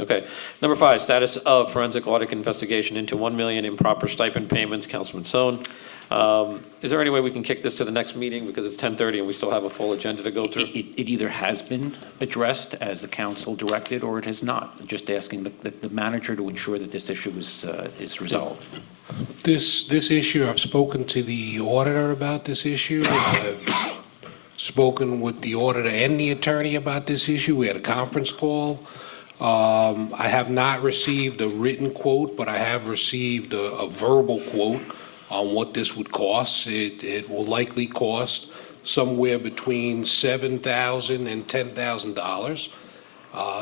Okay. Number 5, status of forensic audit investigation into $1 million improper stipend payments. Councilman Sohn. Is there any way we can kick this to the next meeting because it's 10:30 and we still have a full agenda to go through? It either has been addressed as the council directed or it has not. Just asking the manager to ensure that this issue is resolved. This issue, I've spoken to the auditor about this issue. I've spoken with the auditor and the attorney about this issue. We had a conference call. I have not received a written quote, but I have received a verbal quote on what this would cost. It will likely cost somewhere between $7,000 and $10,000.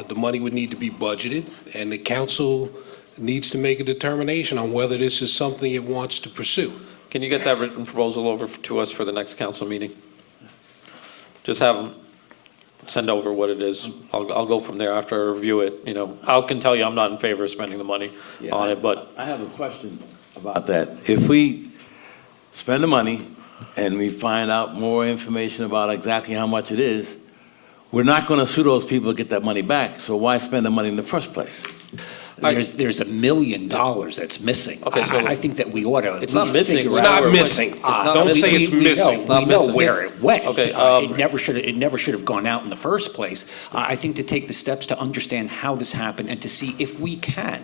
The money would need to be budgeted, and the council needs to make a determination on whether this is something it wants to pursue. Can you get that written proposal over to us for the next council meeting? Just have them send over what it is. I'll go from there after I review it. You know, I can tell you I'm not in favor of spending the money on it, but I have a question about that. If we spend the money and we find out more information about exactly how much it is, we're not going to sue those people to get that money back. So why spend the money in the first place? There's $1 million that's missing. Okay, so I think that we ought to. It's not missing. It's not missing. Don't say it's missing. We know where it went. Okay, It never should have gone out in the first place. I think to take the steps to understand how this happened and to see if we can,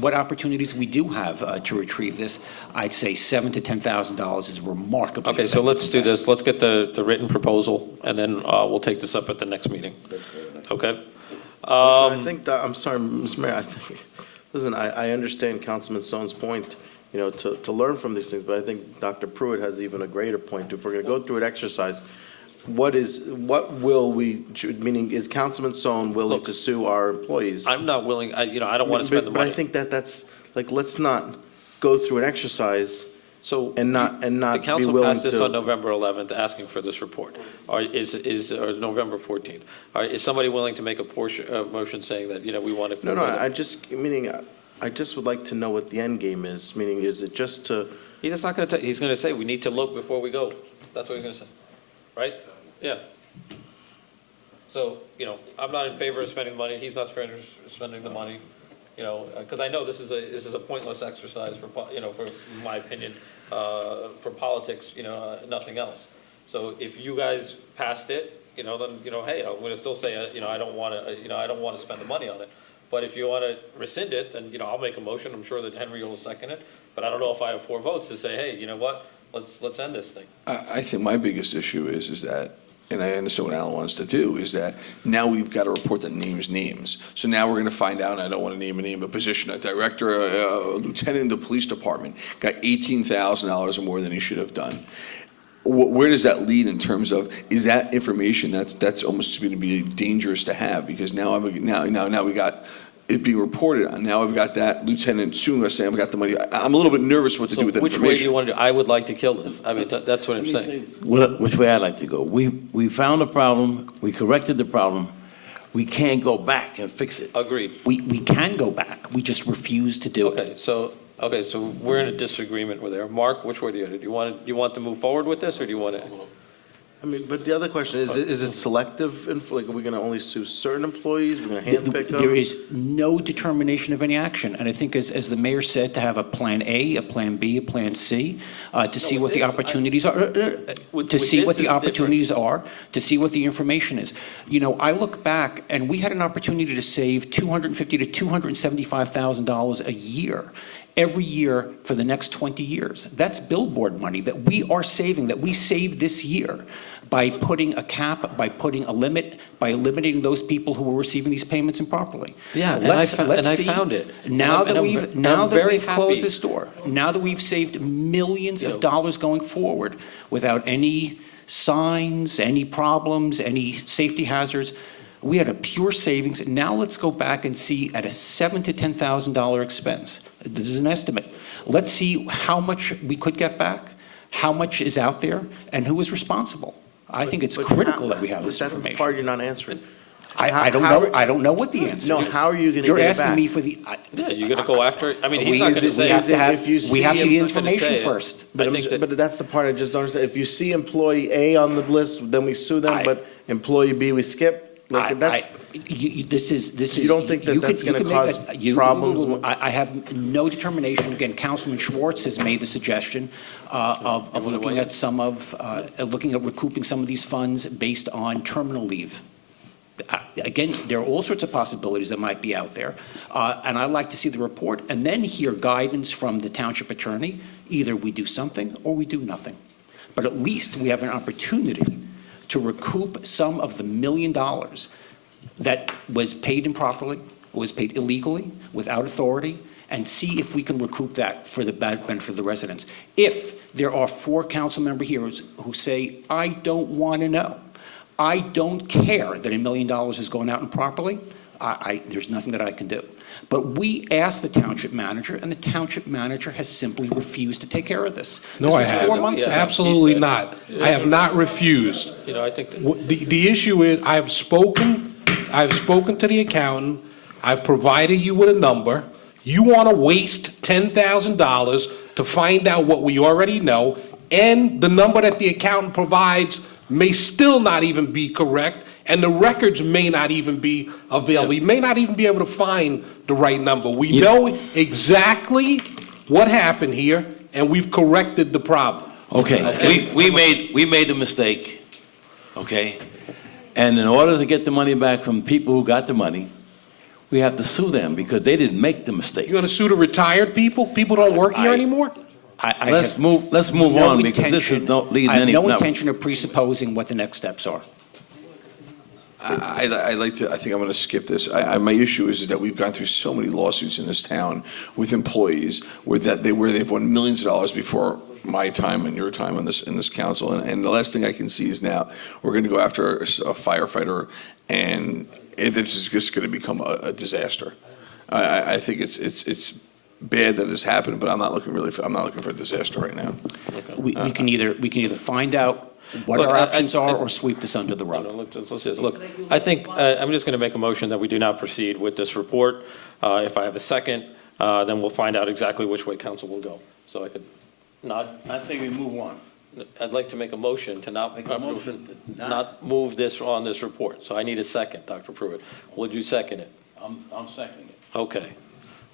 what opportunities we do have to retrieve this. I'd say $7,000 to $10,000 is remarkably. okay, so let's do this. Let's get the written proposal, and then we'll take this up at the next meeting. Okay? I think that, I'm sorry, Mr. Mayor, I think, listen, I understand Councilman Sohn's point, you know, to learn from these things, but I think Dr. Pruitt has even a greater point. If we're going to go through an exercise, what will we, meaning is Councilman Sohn willing to sue our employees? I'm not willing, I don't want to spend the money. But I think that's, like, let's not go through an exercise So and not the be council willing passed this on to. November 11th, asking for this report, or or November 14th. Is somebody willing to make a motion saying that, we want to? No, I just, meaning, I just would like to know what the end game is, meaning is it just to. He's not going to, he's going to say, we need to look before we go. That's what he's going to say, right? Yeah. So, I'm not in favor of spending money, he's not spending the money, because I know this is a pointless exercise for my opinion, for politics, nothing else. So if you guys passed it, then, hey, I'm gonna still say, I don't wanna spend the money on it. But if you wanna rescind it, then, I'll make a motion, I'm sure that Henry will second it, but I don't know if I have 4 votes to say, hey, you know what, let's end this thing. I think my biggest issue is that, and I understand what Alan wants to do, is that now we've got a report that names names. So now we're going to find out, and I don't want to name a name, a position, a director, a lieutenant in the police department got $18,000 more than he should have done. Where does that lead in terms of, is that information that's almost going to be dangerous to have? Because now we got it being reported on. Now I've got that lieutenant suing us saying I've got the money. I'm a little bit nervous what to do with that Which information. way do you want to do? I would like to kill this. I mean, that's what I'm saying. Which way I'd like to go. We found a problem, we corrected the problem. we can't go back and fix it. Agreed. We can go back, we just refuse to do it. Okay, so we're in a disagreement with there. Mark, which way do you want to move forward with this, or do you want to? I mean, but the other question is it selective? Like, are we going to only sue certain employees? We're going to handpick them? There is no determination of any action, and I think as the mayor said, to have a Plan A, a Plan B, a Plan C, to see what the opportunities are, to see what the opportunities are, to see what the information is. You know, I look back, and we had an opportunity to save $250,000 to $275,000 a year, every year for the next 20 years. That's billboard money that we are saving, that we saved this year by putting a cap, by putting a limit, by eliminating those people who were receiving these payments improperly. Yeah, and I found it. Now that we've very happy. closed this door, now that we've saved millions of dollars going forward without any signs, any problems, any safety hazards, we had a pure savings. Now let's go back and see at a $7,000 to $10,000 expense. This is an estimate. Let's see how much we could get back, how much is out there, and who is responsible. I think it's critical that we have this That's the information. part you're not answering. I don't know. I don't know what the answer is. No, how are you going to You're get it asking back? me for the. So you're going to go after it? I mean, he's We not going to we say have it. to have, If you we have see the him- I'm not gonna say information it. first. I think that, But that's the part I just don't understand. If you see employee A on the list, then we sue them, but employee B we skip? Like, that's, This is. You don't think that that's can gonna make cause problems? I have no determination. Again, Councilman Schwartz has made the suggestion of looking at looking at recouping some of these funds based on terminal leave. Again, there are all sorts of possibilities that might be out there. And I'd like to see the report and then hear guidance from the township attorney. Either we do something or we do nothing. But at least we have an opportunity to recoup some of the $1 million that was paid improperly, was paid illegally, without authority, and see if we can recoup that for the benefit of the residents. If there are 4 council member here who say, I don't want to know, I don't care that $1 million is going out improperly, there's nothing that I can do. But we asked the township manager, and the township manager has simply refused to take care of this. No, This I was haven't. 4 months ago. Absolutely He said- not. I have not refused. you know, I think that. The issue is, I've spoken to the accountant, I've provided you with a number. You want to waste $10,000 to find out what we already know, and the number that the accountant provides may still not even be correct, and the records may not even be available. You may not even be able to find the right number. We know exactly what happened here, and we've corrected the problem. Okay, we made the mistake, okay? And in order to get the money back from people who got the money, we have to sue them because they didn't make the mistake. You're going to sue the retired people? People don't work here anymore? Let's move on because this is not leading I have no anywhere. intention of presupposing what the next steps are. I think I'm going to skip this. My issue is that we've gone through so many lawsuits in this town with employees where they've won millions of dollars before my time and your time in this council. And the last thing I can see is now we're going to go after a firefighter, and this is just going to become a disaster. I think it's bad that this happened, but I'm not looking for a disaster right now. We can either find out what Look, our options are or sweep this under the No, rug. Look, I think, I'm just going to make a motion that we do not proceed with this report. If I have a second, then we'll find out exactly which way council will go. So I could nod. I say we move on. I'd like to make a motion to not, Make a motion to not move this on this report. So I need a second, Dr. Pruitt. Would you second it? I'm seconding it. Okay.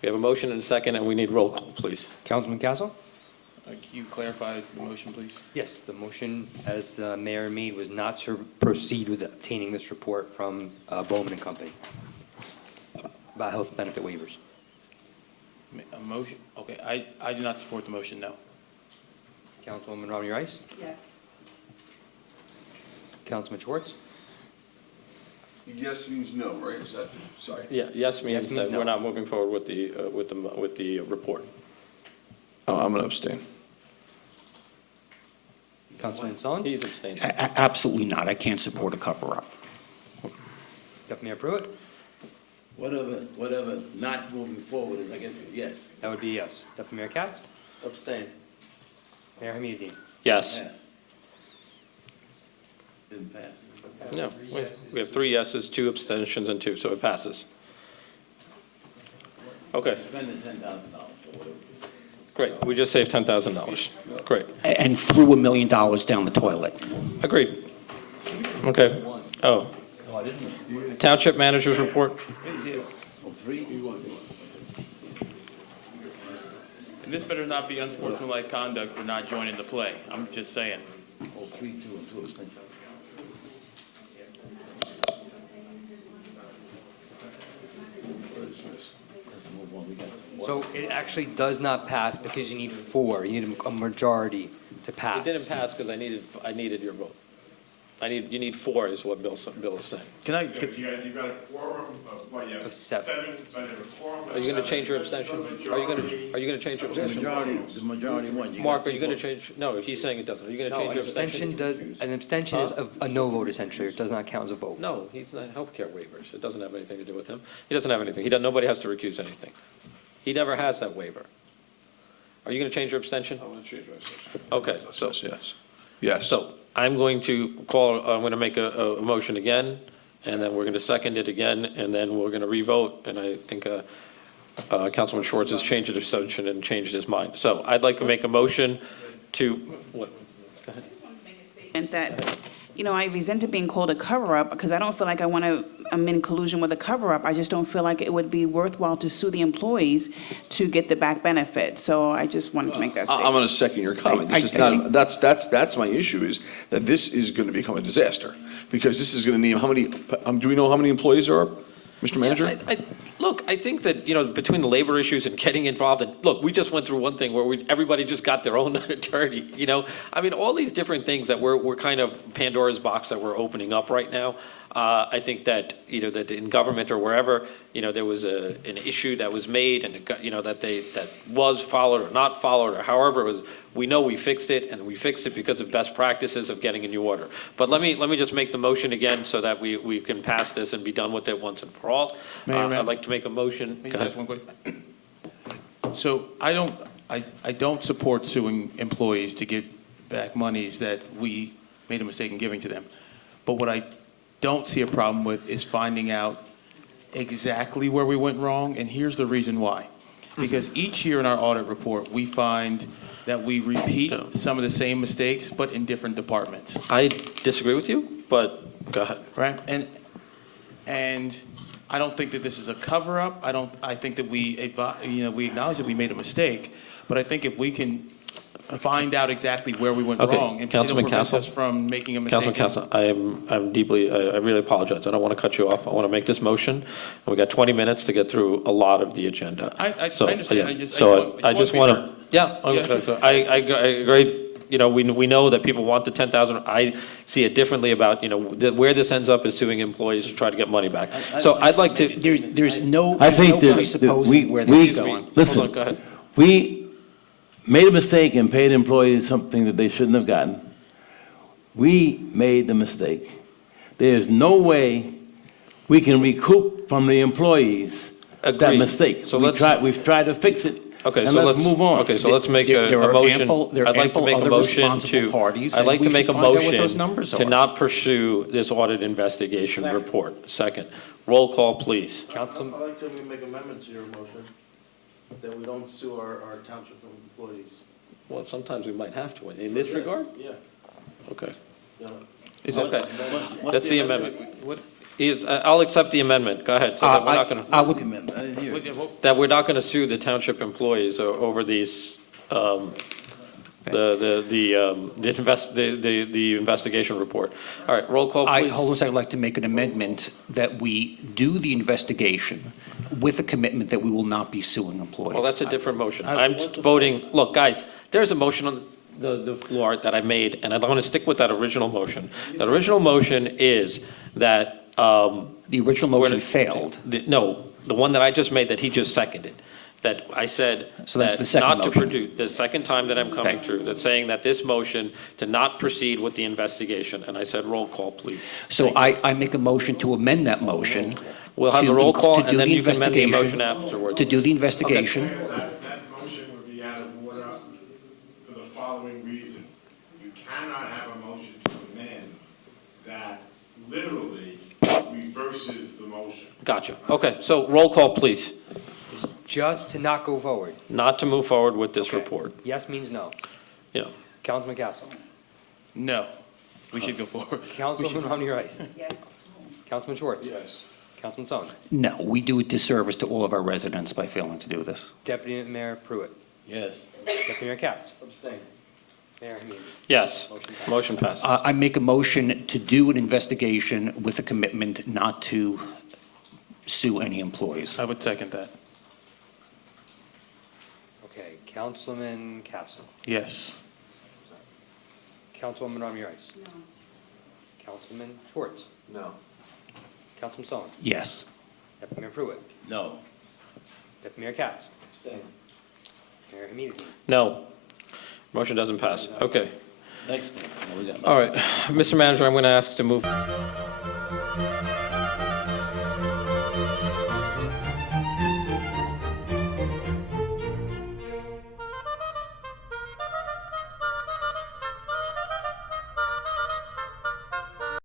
We have a motion and a second, and we need roll call, please. Councilman Castle? Can you clarify the motion, please? Yes, the motion, as the mayor made, was not to proceed with obtaining this report from Bowman and Company about health benefit waivers. A motion, okay, I do not support the motion, no. Councilwoman Romney Rice? Yes. Councilman Schwartz? Yes means no, right? Is that, sorry. Yeah, yes means Yes means that no. we're not moving forward with the report. Oh, I'm going to abstain. Councilman Sullivan? He's abstaining. Absolutely not. I can't support a cover-up. Deputy Mayor Pruitt? Whatever not moving forward is, I guess, is yes. That would be yes. Deputy Mayor Katz? Abstain. Mayor Hamidine? Yes. Pass. Didn't pass. No, we have 3 yeses, 2 abstentions, and 2, so it passes. Okay, Spending $10,000 or whatever. great, we just saved $10,000. Great, And threw $1 million down the toilet. agreed. Okay, oh. Township managers report? And this better not be unsportsmanlike conduct for not joining the play. I'm just saying. Oh, 3, 2, and 2 abstentions. So it actually does not pass because you need 4. You need a majority to pass. It didn't pass because I needed your vote. You need 4 is what Bill is saying. Can I, You got a quorum of, what, you have Of 7. 7, but you have a quorum of Are you going to 7, change your abstention? Are you going to change your abstention? The majority won. You Mark, got are you going to 2 votes. change? No, he's saying it doesn't. Are you going to No, change an your abstention? an abstention is a no vote essentially. It does not count as a vote. No, he's not healthcare waivers. It doesn't have anything to do with him. He doesn't have anything. Nobody has to recuse anything. He never has that waiver. Are you going to change your abstention? I want to change my abstention. Okay, so, Yes. Yes. so I'm going to make a motion again, and then we're going to second it again, and then we're going to revote, and I think Councilman Schwartz has changed his abstention and changed his mind. So I'd like to make a motion to, what? And that, I resent it being called a cover-up because I don't feel like I'm in collusion with a cover-up. I just don't feel like it would be worthwhile to sue the employees to get the back benefit. So I just wanted to make that I'm statement. going to second your comment. This is I not, that's my issue, is that this is going to become a disaster, because this is going to need, how many, do we know how many employees there are, Mr. Manager? Look, I think that, between the labor issues and getting involved, and look, we just went through one thing where everybody just got their own attorney, I mean, all these different things that we're kind of Pandora's box that we're opening up right now. I think that, that in government or wherever, there was an issue that was made and, that was followed or not followed or however it was, we know we fixed it, and we fixed it because of best practices of getting a new order. But let me just make the motion again so that we can pass this and be done with it once and for all. I'd like to make a motion. May Go I ahead. ask one question? So I don't support suing employees to get back monies that we made a mistake in giving to them. But what I don't see a problem with is finding out exactly where we went wrong, and here's the reason why. Because each year in our audit report, we find that we repeat some of the same mistakes, but in different departments, I disagree with you, but go ahead. right? And I don't think that this is a cover-up. I think that we acknowledge that we made a mistake, but I think if we can find out exactly where we went Okay, wrong, and Councilman it'll prevent Castle. us from making a mistake. Councilman, I'm deeply, I really apologize. I don't want to cut you off. I want to make this motion. And we got 20 minutes to get through a lot of the agenda. I understand. yeah. I just I just want want to, to be yeah, Yeah. I agree. We know that people want the 10,000. I see it differently about, where this ends up is suing employees to try to get money back. So I'd like to. There's no I think that presupposing where this is going. Listen, Hold on, go ahead. we made a mistake and paid employees something that they shouldn't have gotten. We made the mistake. There's no way we can recoup from the employees that Agreed. mistake. So let's- We've tried to fix it. Okay, and so let's move on. Okay, so let's make There a are motion. ample- there are I'd like to ample make a other motion responsible to. parties, I'd and like we to make a should find out what motion those numbers to are. not pursue this audit investigation report. Second, roll call, please. Councilman, I'd like to make amendment to your motion, that we don't sue our township employees. Well, sometimes we might have to. In this regard? Yeah, Okay. yeah. Okay. What's That's the amendment. I'll accept the amendment. Go ahead. So that we're not going I would, I didn't hear it. that we're not going to sue the township employees over these, the investigation report. All right, roll call, please. hold on a second, I'd like to make an amendment that we do the investigation with a commitment that we will not be suing employees. Well, that's a different motion. I'm just voting, look, guys, there's a motion on the floor that I made, and I want to stick with that original motion. That original motion is that. The original motion failed. No, the one that I just made that he just seconded, that I said. So that's that the second not to motion. produce, the second time that I'm coming Okay. through, that's saying that this motion to not proceed with the investigation, and I said roll call, please. So I make a motion to amend that motion. We'll have to the roll call, to do and then the you can amend the investigation- motion afterwards. To do the investigation. That motion would be out of order for the following reason. You cannot have a motion to amend that literally reverses the motion. Gotcha. Okay, so roll call, please. Just to not go forward. Not to move forward with this Okay. report. Yes means no. Yeah. Councilman Castle. No, we should go forward. Councilman Romney Rice. Yes. Councilman Schwartz. Yes. Councilman Song. No, we do a disservice to all of our residents by failing to do this. Deputy Mayor Pruitt. Yes. Deputy Mayor Katz. Abstain. Mayor Hamid. Yes, Motion passes. motion passes. I make a motion to do an investigation with a commitment not to sue any employees. I would second that. Okay, Councilman Castle. Yes. Councilwoman Romney Rice. No. Councilman Schwartz. No. Councilman Song. Yes. Deputy Mayor Pruitt. No. Deputy Mayor Katz. Abstain. Mayor Hamid. No. Motion doesn't pass. Okay. Next thing, we got. All right. Mr. Manager, I'm going to ask to move.